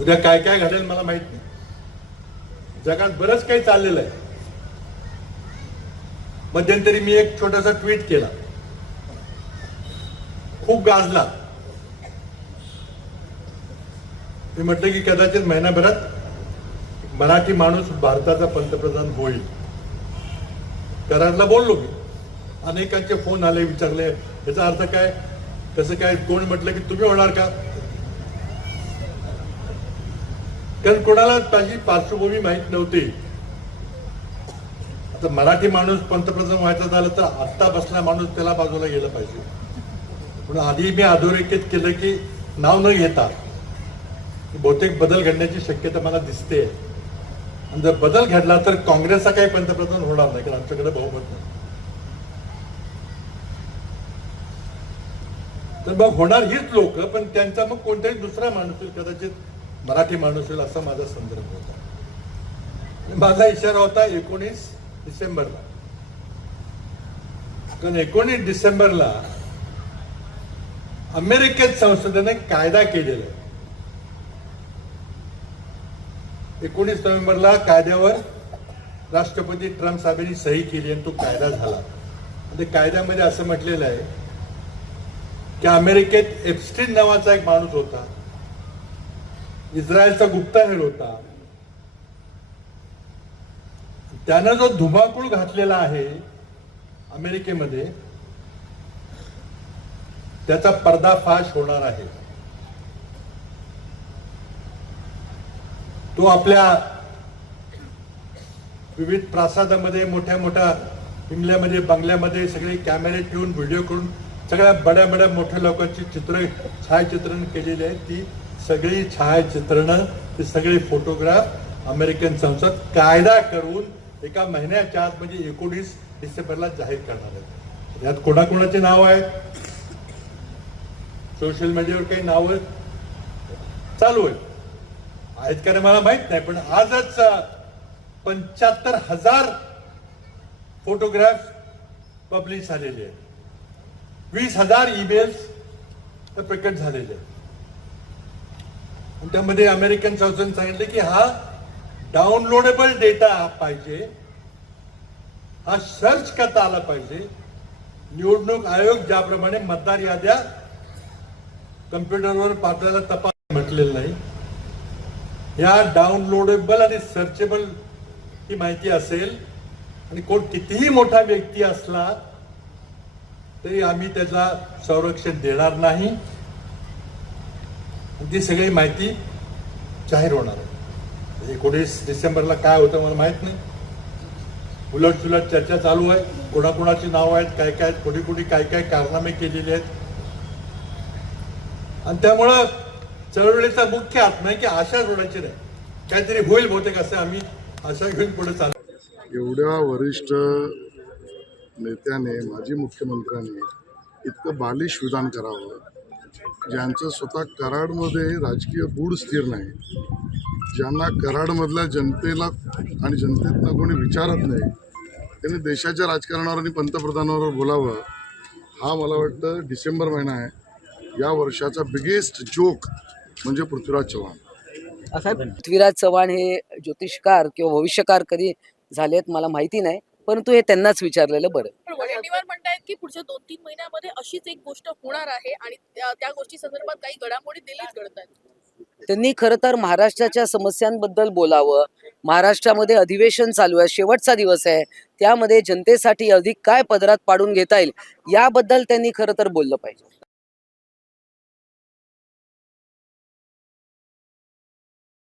उद्या काय काय घडेल मला माहित नाही. जगात बरंच काही चाललेलं आहे. मध्यंतरी मी एक छोटासा ट्विट केला, खूप गाजला. मी म्हटलं की कदाचित महिनाभरात मराठी माणूस भारताचा पंतप्रधान होईल. करारला बोललो मी. अनेकांचे फोन आले, विचारले याचा अर्थ काय, कसं काय. कोण म्हटलं की तुम्ही होणार का. कारण कोणाला माझी पार्श्वभूमी माहीत नव्हती. आता मराठी माणूस पंतप्रधान व्हायचा झालं तर आत्ता बसला माणूस त्याला बाजूला गेलं पाहिजे. पण आधी मी अधोरेखित केलं की नाव न घेता बहुतेक बदल घडण्याची शक्यता मला दिसते. आणि जर बदल घडला तर काँग्रेसचा काही पंतप्रधान होणार नाही, कारण आमच्याकडे बहुमत नाही. तर मग होणार हीच लोक, पण त्यांचा मग कोणताही दुसरा माणूस येईल, कदाचित मराठी माणूस येईल असा माझा संदर्भ होता. माझा इशारा होता 19 डिसेंबरला. कारण 19 डिसेंबरला अमेरिकेत संसदेने कायदा केलेला आहे. 19 नोव्हेंबरला कायद्यावर राष्ट्रपती ट्रम्प साहेबांनी सही केली आणि तो कायदा झाला. आणि कायद्यामध्ये असं म्हटलेलं आहे की अमेरिकेत एप्स्टीन नावाचा एक माणूस होता, इस्रायलचा गुप्तहेर होता. त्यानं जो धुमाकूळ घातलेला आहे अमेरिकेमध्ये, त्याचा पर्दाफाश होणार आहे. तो आपल्या विविध प्रासादामध्ये, मोठ्या मोठ्या बंगल्यामध्ये बंगल्यामध्ये सगळे कॅमेरे ठेवून, व्हिडिओ करून सगळ्या बड्या बड्या मोठ्या लोकांची छायाचित्रण केलेली आहेत. ती सगळी छायाचित्रणं, ते सगळे फोटोग्राफ अमेरिकन संसद कायदा करून एका महिन्याच्या आत म्हणजे 19 डिसेंबरला जाहीर करणार आहेत. यात कोणाकोणाचे नाव आहेत, सोशल मीडियावर काही नावं चालू आहेत का मला माहित नाही. पण आजच 75,000 फोटोग्राफ पब्लिश झालेले आहेत. 20,000 ईमेल्स प्रकट झालेले आहेत. आणि त्यामध्ये अमेरिकन संसदेने सांगितले की हा डाउनलोडेबल डेटा पाहिजे, हा सर्च करता आला पाहिजे. निवडणूक आयोग ज्याप्रमाणे मतदार याद्या कम्प्युटरवर पाठवायला तपास म्हटलेलं नाही, या डाउनलोडेबल आणि सर्चेबल ही माहिती असेल आणि कोण कितीही मोठा व्यक्ती असला तरी आम्ही त्याचा संरक्षण देणार नाही. ती सगळी माहिती जाहीर होणार आहे. 19 डिसेंबरला काय होतं मला माहित नाही. उलट सुलट चर्चा चालू आहे. कोणाकोणाची नावं आहेत, काय काय, कोणी कोणी काय काय कारनामे केलेले आहेत. आणि त्यामुळं चळवळीचा मुख्य आत्मा आहे की आशा सोडायची नाही, काहीतरी होईल बहुतेक, असं आम्ही आशा घेऊन पुढे चालू. एवढ्या वरिष्ठ नेत्याने, माजी मुख्यमंत्र्यांनी इतकं बालिश विधान करावं, ज्यांचं स्वतः कराडमध्ये राजकीय बूड स्थिर नाही, ज्यांना कराडमधल्या जनतेला आणि जनतेतनं कोणी विचारत नाही, त्यांनी देशाच्या राजकारणावर आणि पंतप्रधानावर बोलावं. हा मला वाटतं डिसेंबर महिना आहे, या वर्षाचा बिगेस्ट जोक म्हणजे पृथ्वीराज चव्हाण. पृथ्वीराज चव्हाण हे ज्योतिषकार किंवा भविष्यकार कधी झालेत मला माहिती नाही, परंतु हे त्यांनाच विचारलेलं बरं. वडेट्टीवार म्हणतायत की पुढच्या 2-3 महिन्यामध्ये अशीच एक गोष्ट होणार आहे आणि त्या गोष्टी संदर्भात काही घडामोडी दिल्लीत घडत आहेत. त्यांनी खरं तर महाराष्ट्राच्या समस्यांबद्दल बोलावं. महाराष्ट्रामध्ये अधिवेशन चालू आहे, शेवटचा दिवस आहे, त्यामध्ये जनतेसाठी अधिक काय पदरात पाडून घेता येईल याबद्दल त्यांनी खरं तर बोललं पाहिजे.